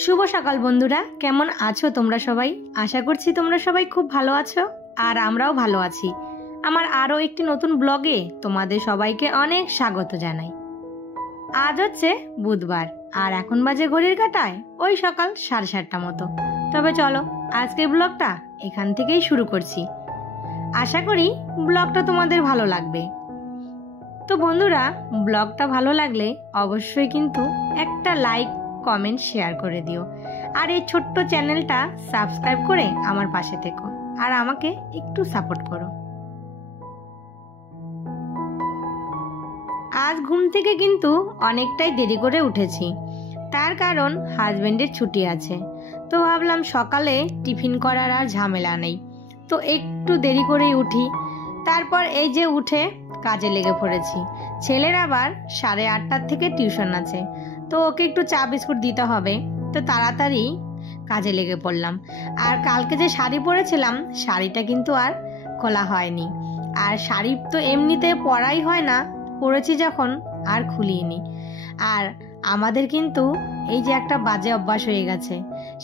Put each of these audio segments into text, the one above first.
শুভ সকাল বন্ধুরা, কেমন আছো তোমরা সবাই? আশা করছি তোমরা সবাই খুব ভালো আছো আর আমরাও ভালো আছি। আমার আরও একটি নতুন ব্লগে তোমাদের সবাইকে অনেক স্বাগত জানাই। আজ হচ্ছে বুধবার আর এখন বাজে ঘড়ির কাঁটায় ওই সকাল 7:30 মতো। তবে চলো আজকের ব্লগটা এখান থেকেই শুরু করছি। আশা করি ব্লগটা তোমাদের ভালো লাগবে। তো বন্ধুরা, ব্লগটা ভালো লাগলে অবশ্যই কিন্তু একটা লাইক, কমেন্ট, শেয়ার করে দিও। আর এই ছোট্ট চ্যানেলটা সাবস্ক্রাইব করে আমার পাশে থেকো আর আমাকে একটু সাপোর্ট করো। আজ ঘুম থেকে কিন্তু অনেকটাই দেরি করে উঠেছি, তার কারণ হাজবেন্ডের ছুটি আছে। তো ভাবলাম সকালে টিফিন করার আর ঝামেলা নেই, তো একটু দেরি করেই উঠি। তারপর এই যে উঠে কাজে লেগে পড়েছি। ছেলের আবার 8:30 থেকে টিউশন আছে, তো ওকে একটু চা বিস্কুট দিতে হবে, তো তাড়াতাড়ি কাজে লেগে পড়লাম। আর কালকে যে শাড়ি পরেছিলাম, শাড়িটা কিন্তু আর খোলা হয়নি। আর শাড়ি তো এমনিতে পরাই হয় না, পরেছি যখন আর খুলিনি। আর আমাদের কিন্তু এই যে একটা বাজে অভ্যাস হয়ে গেছে,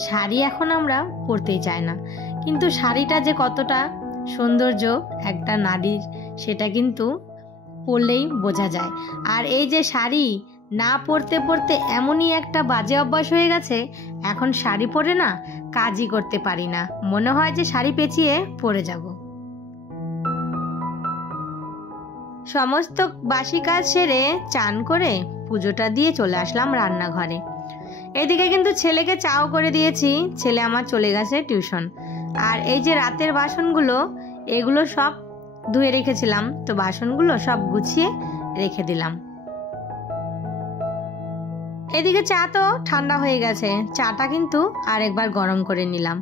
শাড়ি এখন আমরা পরতেই চাই না। কিন্তু শাড়িটা যে কতটা সৌন্দর্য একটা নারীর, সেটা কিন্তু পরলেই বোঝা যায়। আর এই যে শাড়ি না পরতে পরতে এমনই একটা বাজে অভ্যাস হয়ে গেছে, এখন শাড়ি পরে না কাজই করতে পারি না, মনে হয় যে শাড়ি পেঁচিয়ে পরে যাব। সমস্ত বাসি কাজ সেরে চান করে পুজোটা দিয়ে চলে আসলাম রান্নাঘরে। এদিকে কিন্তু ছেলেকে চাও করে দিয়েছি, ছেলে আমার চলে গেছে টিউশন। আর এই যে রাতের বাসনগুলো, এগুলো সব ধুয়ে রেখেছিলাম, তো বাসনগুলো সব গুছিয়ে রেখে দিলাম। এদিকে চা তো ঠান্ডা হয়ে গেছে, চাটা কিন্তু আরেকবার গরম করে নিলাম।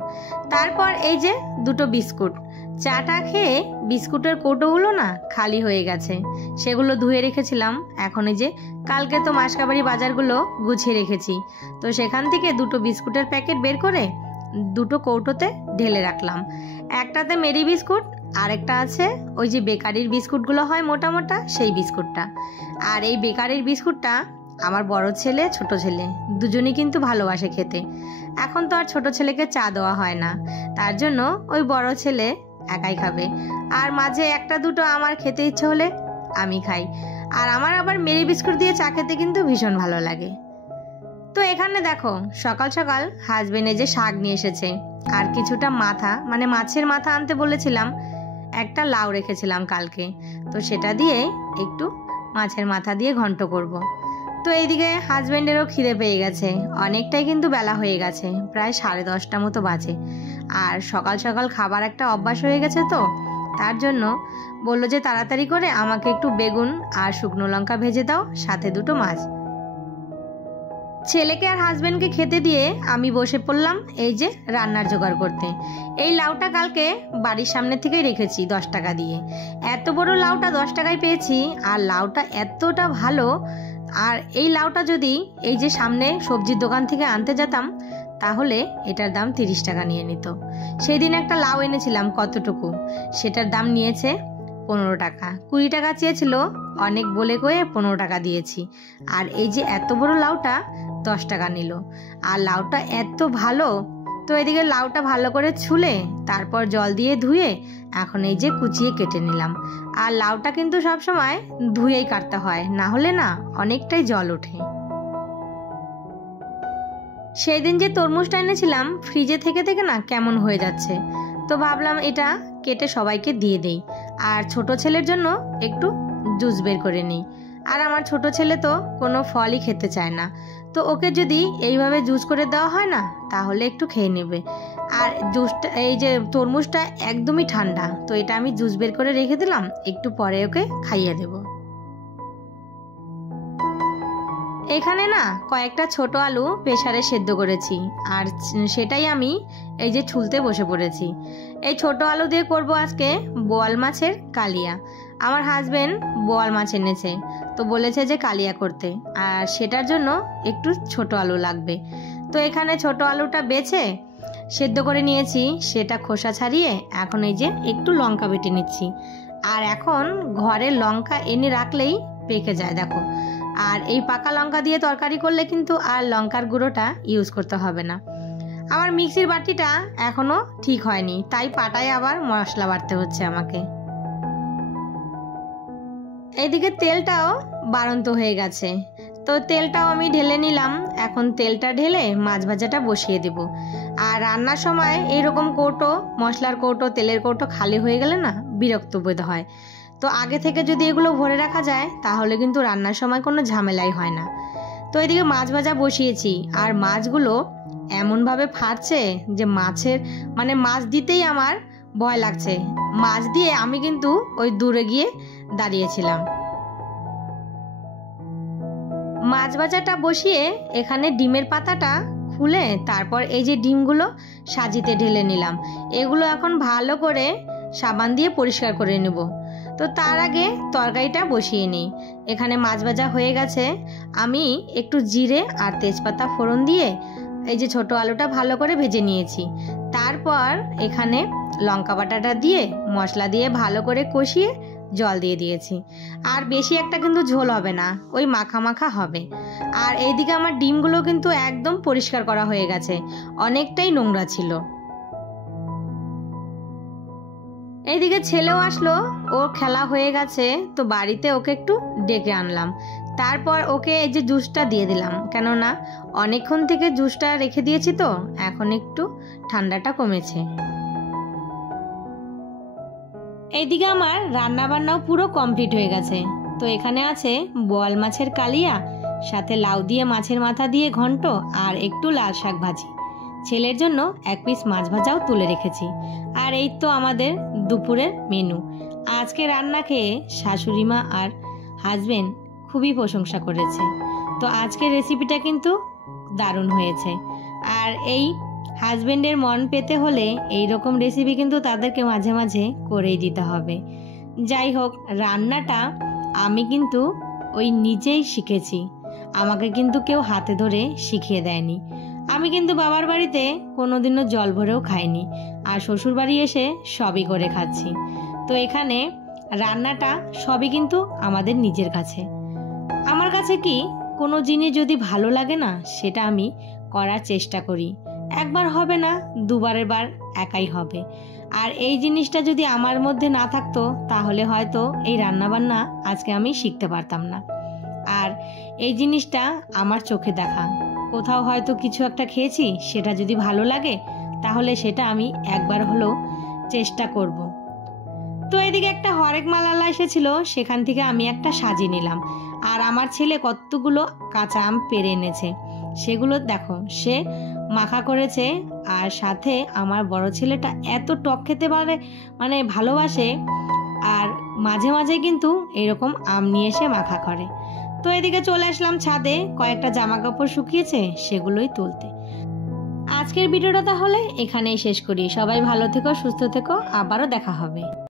তারপর এই যে দুটো বিস্কুট, চাটা খেয়ে বিস্কুটের কৌটোগুলো না খালি হয়ে গেছে, সেগুলো ধুয়ে রেখেছিলাম। এখন এই যে কালকে তো মাসকাবাড়ি বাজারগুলো গুছিয়ে রেখেছি, তো সেখান থেকে দুটো বিস্কুটের প্যাকেট বের করে দুটো কৌটোতে ঢেলে রাখলাম। একটাতে মেরি বিস্কুট, আরেকটা আছে ওই যে বেকারির বিস্কুটগুলো হয় মোটা মোটা, সেই বিস্কুটটা। আর এই বেকারির বিস্কুটটা আমার বড় ছেলে, ছোট ছেলে দুজনই কিন্তু ভালোবাসে খেতে। এখন তো আর ছোট ছেলেকে চা দেওয়া হয় না, তার জন্য ওই বড় ছেলে একাই খাবে। আর মাঝে একটা দুটো আমার খেতে ইচ্ছে হলে আমি খাই। আর আমার আবার মেরি বিস্কুট দিয়ে চা খেতে কিন্তু ভীষণ ভালো লাগে। তো এখানে দেখো সকাল সকাল হাজবেন্ড এই যে শাক নিয়ে এসেছে, আর কিছুটা মাথা, মানে মাছের মাথা আনতে বলেছিলাম, একটা লাউ রেখেছিলাম কালকে, তো সেটা দিয়ে একটু মাছের মাথা দিয়ে ঘন্ট করব। তো এইদিকে হাজবেন্ডেরও খিদে পেয়ে গেছে, অনেকটাই কিন্তু বেলা হয়ে গেছে, প্রায় 10:30 মতো বাজে। আর সকাল সকাল খাবার একটা অভ্যাস হয়ে গেছে, তো তার জন্য বললো যে তাড়াতাড়ি করে আমাকে একটু বেগুন আর শুকনো লঙ্কা ভেজে দাও, সাথে দুটো মাছ। ছেলেকে আর হাজবেন্ডকে খেতে দিয়ে আমি বসে পড়লাম এই যে রান্নার জোগাড় করতে। এই লাউটা কালকে বাড়ির সামনে থেকেই রেখেছি 10 টাকা দিয়ে। এত বড় লাউটা 10 টাকায় পেয়েছি, আর লাউটা এতটা ভালো। আর এই লাউটা যদি এই যে সামনে সবজির দোকান থেকে আনতে যেতাম, তাহলে এটার দাম 30 টাকা নিয়ে নিত। সেই দিন একটা লাউ এনেছিলাম কতটুকু, সেটার দাম নিয়েছে 15 টাকা। 20 টাকা চেয়েছিল, অনেক বলে কয়ে 15 টাকা দিয়েছি। আর এই যে এত বড় লাউটা 10 টাকা নিল, আর লাউটা এত ভালো। তো এদিকে লাউটা ভালো করে ছুলে তারপর জল দিয়ে ধুয়ে এখন এই যে কুচিয়ে কেটে নিলাম। আর লাউটা কিন্তু সবসময় ধুয়েই কাটতে হয়, না হলে না অনেকটাই জল ওঠে। সেই দিন যে তরমুজটা এনেছিলাম, ফ্রিজে থেকে থেকে না কেমন হয়ে যাচ্ছে, তো ভাবলাম এটা কেটে সবাইকে দিয়ে দেই, আর ছোট ছেলের জন্য একটু জুস বের করে নিই। আর আমার ছোট ছেলে তো কোনো ফলই খেতে চায় না, তো ওকে যদি এইভাবে জুস করে দেওয়া হয় না, তাহলে একটু খেয়ে নেবে। আর জুসটা, এই যে তরমুজটা একদমই ঠান্ডা, তো এটা আমি জুস বের করে রেখে দিলাম, একটু পরে ওকে খাইয়ে দেব। এখানে না কয়েকটা ছোট আলু প্রেসারে সেদ্ধ করেছি, আর সেটাই আমি এই যে ছুলতে বসে পড়েছি। এই ছোট আলু দিয়ে করব আজকে বোয়াল মাছের কালিয়া। আমার হাজবেন্ড বোয়াল মাছ এনেছে, তো বলেছে যে কালিয়া করতে, আর সেটার জন্য একটু ছোট আলু লাগবে। তো এখানে ছোট আলুটা বেছে সেদ্ধ করে নিয়েছি, সেটা খোসা ছাড়িয়ে এখন এই যে একটু লঙ্কা বেটে নিচ্ছি। আর এখন ঘরে লঙ্কা এনে রাখলেই পেকে যায় দেখো। আর এই পাকা লঙ্কা দিয়ে তরকারি করলে কিন্তু আর লঙ্কার গুঁড়োটা ইউজ করতে হবে না। আমার মিক্সির বাটিটা এখনও ঠিক হয়নি, তাই পাটায় আবার মশলা বাটতে হচ্ছে আমাকে। এইদিকে তেলটাও বাড়ন্ত হয়ে গেছে, তো তেলটাও আমি ঢেলে নিলাম। এখন তেলটা ঢেলে মাছ ভাজাটা বসিয়ে দেব। আর রান্নার সময় এইরকম কৌটো, মশলার কৌটো, তেলের কৌটো খালি হয়ে গেলে না বিরক্ত বোধ হয়। তো আগে থেকে যদি এগুলো ভরে রাখা যায় তাহলে কিন্তু রান্নার সময় কোনো ঝামেলাই হয় না। তো এদিকে মাছ ভাজা বসিয়েছি, আর মাছগুলো এমনভাবে ফাটছে যে মাছ দিতেই আমার ভয় লাগছে। মাছ দিয়ে আমি কিন্তু ওই দূরে গিয়ে দাঁড়িয়েছিলাম। মাছ ভাজাটা বসিয়ে এখানে ডিমের পাতাটা খুলে তারপর এই যে ডিমগুলো সাজিতে ঢেলে নিলাম। এগুলো এখন ভালো করে সাবান দিয়ে পরিষ্কার করে নেব। তো তার আগে তরকারিটা বসিয়ে নিই। এখানে মাছ ভাজা হয়ে গেছে, আমি একটু জিরে আর তেজপাতা ফোড়ন দিয়ে এই যে ছোট আলুটা ভালো করে ভেজে নিয়েছি। তারপর এখানে লঙ্কা বাটাটা দিয়ে মশলা দিয়ে ভালো করে কষিয়ে জল দিয়ে দিয়েছি। আর বেশি একটা কিন্তু ঝোল হবে না, ওই মাখা মাখা হবে। আর এইদিকে আমার ডিমগুলো কিন্তু একদম পরিষ্কার করা হয়ে গেছে, অনেকটাই নোংরা ছিল। এইদিকে ছেলেও আসলো, ওর খেলা হয়ে গেছে, তো বাড়িতে ওকে একটু ডেকে আনলাম। তারপর ওকে এই যে জুসটা দিয়ে দিলাম, কেননা অনেকক্ষণ থেকে জুসটা রেখে দিয়েছি, তো এখন একটু ঠান্ডাটা কমেছে। এইদিকে আমার রান্না বান্নাও পুরো কমপ্লিট হয়ে গেছে। তো এখানে আছে বোয়াল মাছের কালিয়া, সাথে লাউ দিয়ে মাছের মাথা দিয়ে ঘন্ট, আর একটু লাল শাক ভাজি। ছেলের জন্য এক পিস মাছ ভাজাও তুলে রেখেছি। আর এই তো আমাদের দুপুরের মেনু। আজকে রান্না খেয়ে শাশুড়িমা আর হাজবেন্ড খুবই প্রশংসা করেছে। তো আজকের রেসিপিটা কিন্তু দারুণ হয়েছে। আর এই হাজবেন্ডের মন পেতে হলে এই রকম রেসিপি কিন্তু তাদেরকে মাঝে মাঝে করেই দিতে হবে। যাই হোক, রান্নাটা আমি কিন্তু ওই নিজেই শিখেছি, আমাকে কিন্তু কেউ হাতে ধরে শিখিয়ে দেয়নি। আমি কিন্তু বাবার বাড়িতে কোনোদিনও জল ভরেও খাইনি, আর শ্বশুর বাড়ি এসে সবই করে খাচ্ছি। তো এখানে রান্নাটা সবই কিন্তু আমাদের নিজের কাছে। আমার কাছে কি কোনো জিনিস যদি ভালো লাগে না, সেটা আমি করার চেষ্টা করি। একবার হবে না, দুবারের বার একাই হবে। আর এই জিনিসটা যদি আমার মধ্যে না থাকতো তাহলে হয়তো এই রান্নাবান্না আজকে আমি শিখতে পারতাম না। আর এই জিনিসটা আমার চোখে দেখা, কোথাও হয়তো কিছু একটা খেয়েছি, সেটা যদি ভালো লাগে তাহলে সেটা আমি একবার হলেও চেষ্টা করব। তো এদিকে একটা হরেক মালালা এসেছিল, সেখান থেকে আমি একটা সাজিয়ে নিলাম। আর আমার ছেলে কতগুলো কাঁচা আম পেড়ে এনেছে, সেগুলো দেখো সে মাখা করেছে। আর সাথে আমার বড় ছেলেটা এত টক খেতে পারে, ভালোবাসে, আর মাঝে মাঝে কিন্তু এরকম আম নিয়ে এসে মাখা করে। তো এদিকে চলে আসলাম ছাদে, কয়েকটা জামা কাপড় শুকিয়েছে সেগুলোই তুলতে। আজকের ভিডিওটা তাহলে এখানেই শেষ করি। সবাই ভালো থেকো, সুস্থ থেকো, আবারও দেখা হবে।